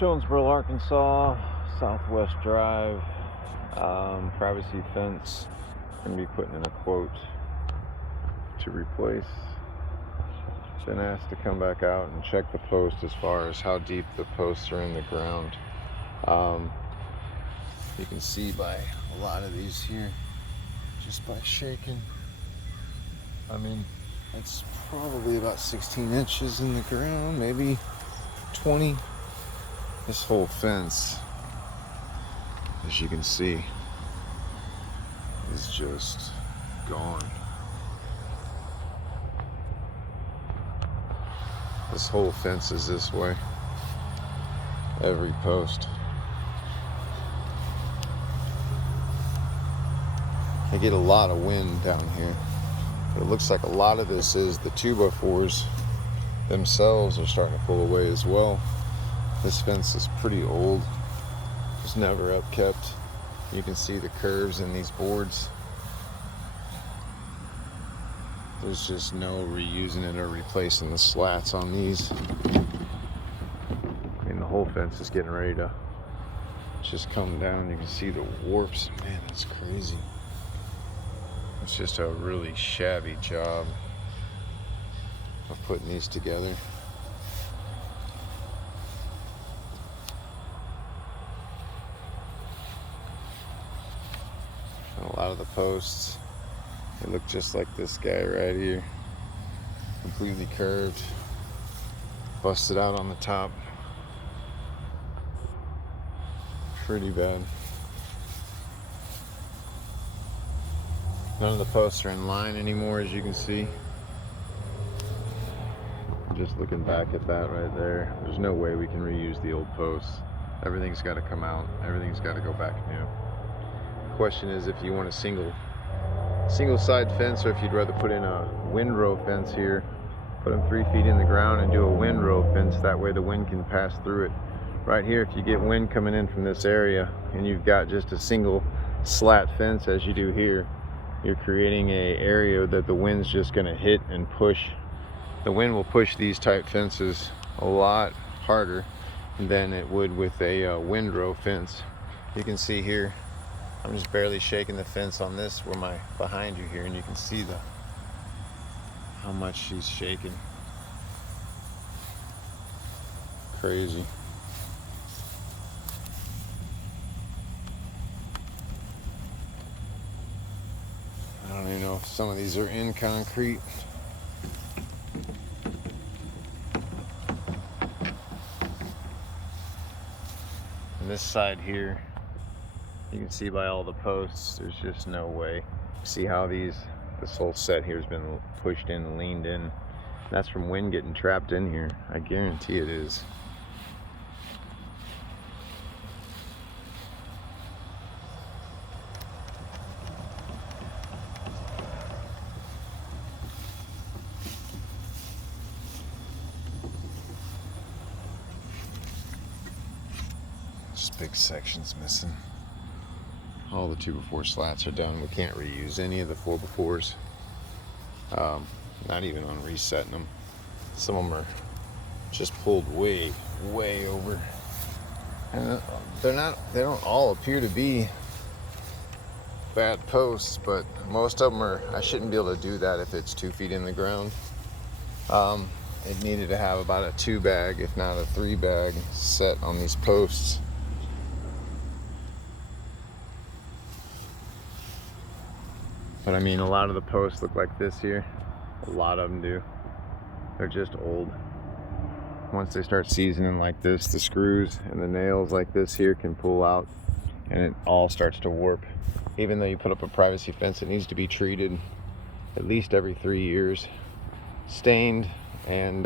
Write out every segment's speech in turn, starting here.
Jonesboro, Arkansas, Southwest Drive, privacy fence. Going to be putting in a quote to replace. Been asked to come back out and check the post as far as how deep the posts are in the ground. You can see by a lot of these here, just by shaking. I mean, it's probably about 16 inches in the ground, maybe 20. This whole fence, as you can see, is just gone. This whole fence is this way. Every post. I get a lot of wind down here. But it looks like a lot of this is the 2x4s themselves are starting to pull away as well. This fence is pretty old. It was never upkept. You can see the curves in these boards. There's just no reusing it or replacing the slats on these. I mean, the whole fence is getting ready to just come down. You can see the warps. Man, that's crazy. It's just a really shabby job of putting these together. And a lot of the posts, they look just like this guy right here. Completely curved, busted out on the top. Pretty bad. None of the posts are in line anymore, as you can see. Just looking back at that right there, there's no way we can reuse the old posts. Everything's got to come out. Everything's got to go back new. The question is if you want a single side fence, or if you'd rather put in a windrow fence here, put them 3 feet in the ground and do a windrow fence. That way the wind can pass through it. Right here, if you get wind coming in from this area and you've got just a single slat fence as you do here, you're creating an area that the wind's just going to hit and push. The wind will push these type fences a lot harder than it would with a windrow fence. You can see here, I'm just barely shaking the fence on this where behind you here, and you can see how much she's shaking. Crazy. I don't even know if some of these are in concrete. And this side here, you can see by all the posts, there's just no way. See how this whole set here has been pushed in and leaned in. That's from wind getting trapped in here. I guarantee it is. Just big sections missing. All the 2x4 slats are done. We can't reuse any of the 4x4s. Not even on resetting them. Some of them are just pulled way over. And they don't all appear to be bad posts, but most of them are. I shouldn't be able to do that if it's 2 feet in the ground. It needed to have about a 2-bag, if not a 3-bag set on these posts. But I mean, a lot of the posts look like this here. A lot of them do. They're just old. Once they start seasoning like this, the screws and the nails like this here can pull out and it all starts to warp. Even though you put up a privacy fence, it needs to be treated at least every 3 years. Stained and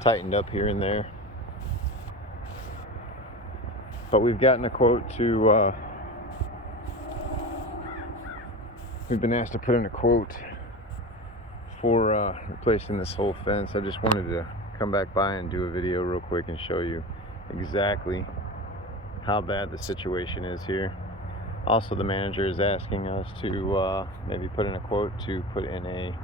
tightened up here and there. But we've gotten a quote to we've been asked to put in a quote for replacing this whole fence. I just wanted to come back by and do a video real quick and show you exactly how bad the situation is here. Also, the manager is asking us to maybe put in a quote to put in a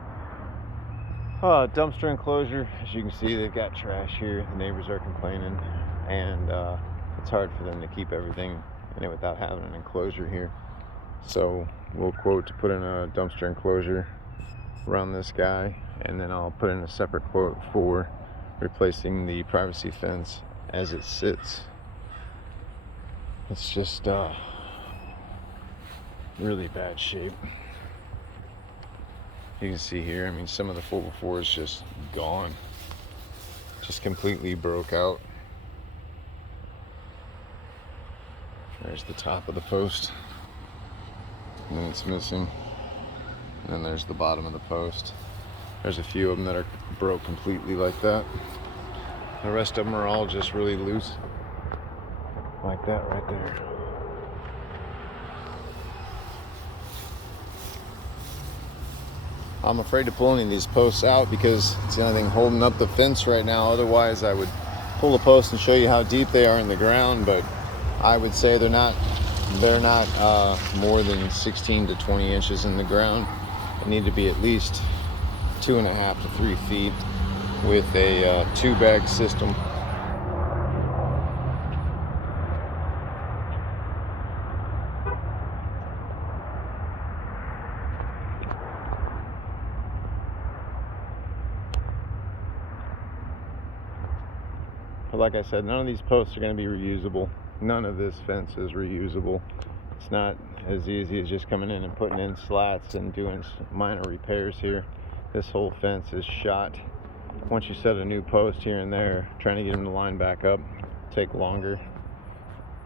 Dumpster enclosure. As you can see, they've got trash here. The neighbors are complaining, and it's hard for them to keep everything in it without having an enclosure here. So we'll quote to put in a dumpster enclosure around this guy, and then I'll put in a separate quote for replacing the privacy fence as it sits. It's just really bad shape. You can see here, I mean, some of the 4x4 is just gone. Just completely broke out. There's the top of the post. And then it's missing. And then there's the bottom of the post. There's a few of them that are broke completely like that. The rest of them are all just really loose. Like that right there. I'm afraid to pull any of these posts out because it's the only thing holding up the fence right now. Otherwise, I would pull the post and show you how deep they are in the ground, but I would say they're not more than 16 to 20 inches in the ground. They need to be at least 2.5 to 3 feet with a 2-bag system. But like I said, none of these posts are going to be reusable. None of this fence is reusable. It's not as easy as just coming in and putting in slats and doing minor repairs here. This whole fence is shot. Once you set a new post here and there, trying to get them to line back up take longer.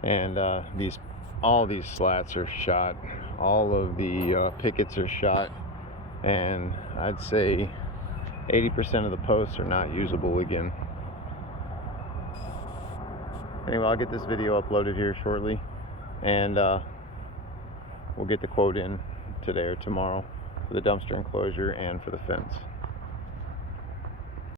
And all these slats are shot. All of the pickets are shot. And I'd say 80% of the posts are not usable again. Anyway, I'll get this video uploaded here shortly, and we'll get the quote in today or tomorrow for the dumpster enclosure and for the fence.